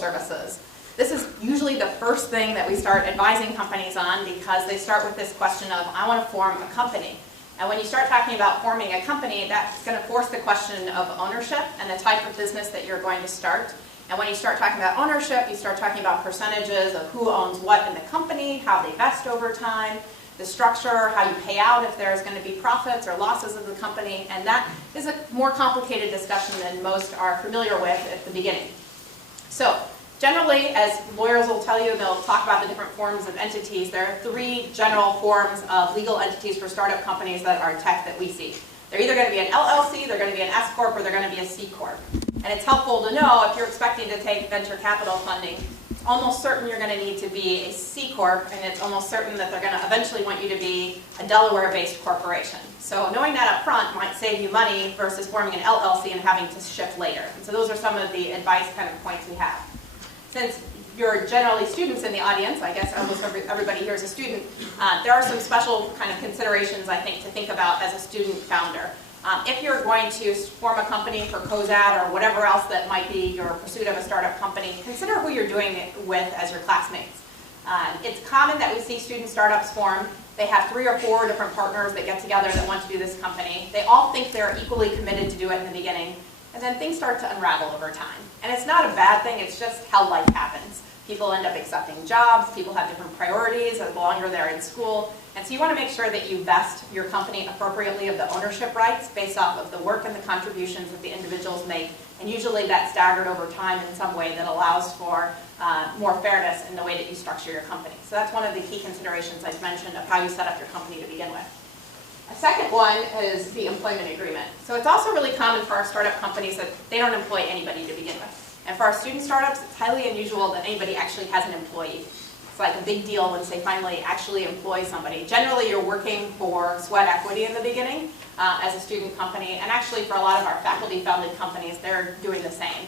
services. This is usually the first thing that we start advising companies on because they start with this question of, I want to form a company. And when you start talking about forming a company, that's going to force the question of ownership and the type of business that you're going to start. And when you start talking about ownership, you start talking about percentages of who owns what in the company, how they vest over time, the structure, how you pay out if there's going to be profits or losses of the company. And that is a more complicated discussion than most are familiar with at the beginning. So generally, as lawyers will tell you, they'll talk about the different forms of entities. There are 3 general forms of legal entities for startup companies that are tech that we see. They're either going to be an LLC, they're going to be an S Corp, or they're going to be a C Corp. And it's helpful to know if you're expecting to take venture capital funding, it's almost certain you're going to need to be a C Corp, and it's almost certain that they're going to eventually want you to be a Delaware-based corporation. So knowing that up front might save you money versus forming an LLC and having to shift later. And so those are some of the advice kind of points we have. Since you're generally students in the audience, I guess almost everybody here is a student, there are some special kind of considerations, I think, to think about as a student founder. If you're going to form a company for COSAT or whatever else that might be your pursuit of a startup company, consider who you're doing it with as your classmates. It's common that we see student startups form. They have 3 or 4 different partners that get together that want to do this company. They all think they're equally committed to do it in the beginning. And then things start to unravel over time. And it's not a bad thing, it's just how life happens. People end up accepting jobs, people have different priorities the longer they're in school. And so you want to make sure that you vest your company appropriately of the ownership rights based off of the work and the contributions that the individuals make. And usually that's staggered over time in some way that allows for more fairness in the way that you structure your company. So that's one of the key considerations I've mentioned of how you set up your company to begin with. A second one is the employment agreement. So it's also really common for our startup companies that they don't employ anybody to begin with. And for our student startups, it's highly unusual that anybody actually has an employee. It's like a big deal once they finally actually employ somebody. Generally, you're working for sweat equity in the beginning as a student company. And actually, for a lot of our faculty-founded companies, they're doing the same.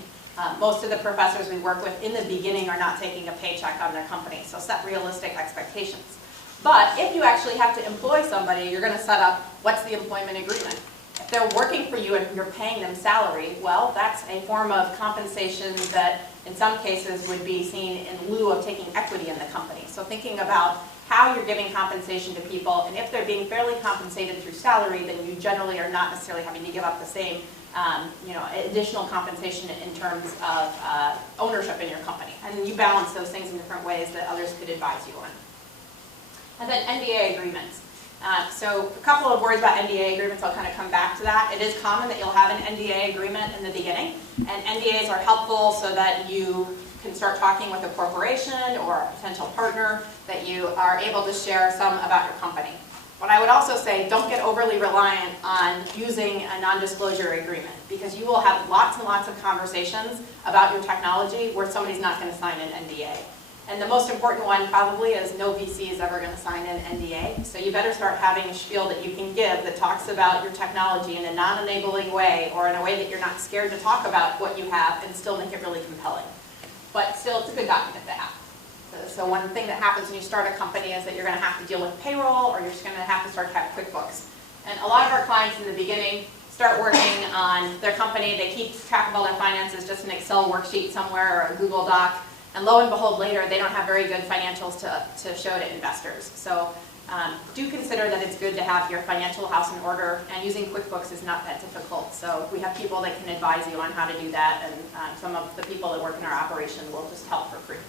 Most of the professors we work with in the beginning are not taking a paycheck on their company. So set realistic expectations. But if you actually have to employ somebody, you're going to set up what's the employment agreement. If they're working for you and you're paying them salary, well, that's a form of compensation that in some cases would be seen in lieu of taking equity in the company. So thinking about how you're giving compensation to people, and if they're being fairly compensated through salary, then you generally are not necessarily having to give up the same additional compensation in terms of ownership in your company. And you balance those things in different ways that others could advise you on. And then NDA agreements. So a couple of words about NDA agreements, I'll kind of come back to that. It is common that you'll have an NDA agreement in the beginning, and NDAs are helpful so that you can start talking with a corporation or a potential partner, that you are able to share some about your company. But I would also say don't get overly reliant on using a non-disclosure agreement, because you will have lots and lots of conversations about your technology where somebody's not going to sign an NDA. And the most important one probably is no VC is ever going to sign an NDA. So you better start having a spiel that you can give that talks about your technology in a non-enabling way, or in a way that you're not scared to talk about what you have and still make it really compelling. But still, it's a good document to have. So one thing that happens when you start a company is that you're going to have to deal with payroll, or you're just going to have to start to have QuickBooks. And a lot of our clients in the beginning start working on their company. They keep track of all their finances, just an Excel worksheet somewhere or a Google Doc. And lo and behold, later, they don't have very good financials to show to investors. So do consider that it's good to have your financial house in order, and using QuickBooks is not that difficult. So we have people that can advise you on how to do that, and some of the people that work in our operation will just help for free.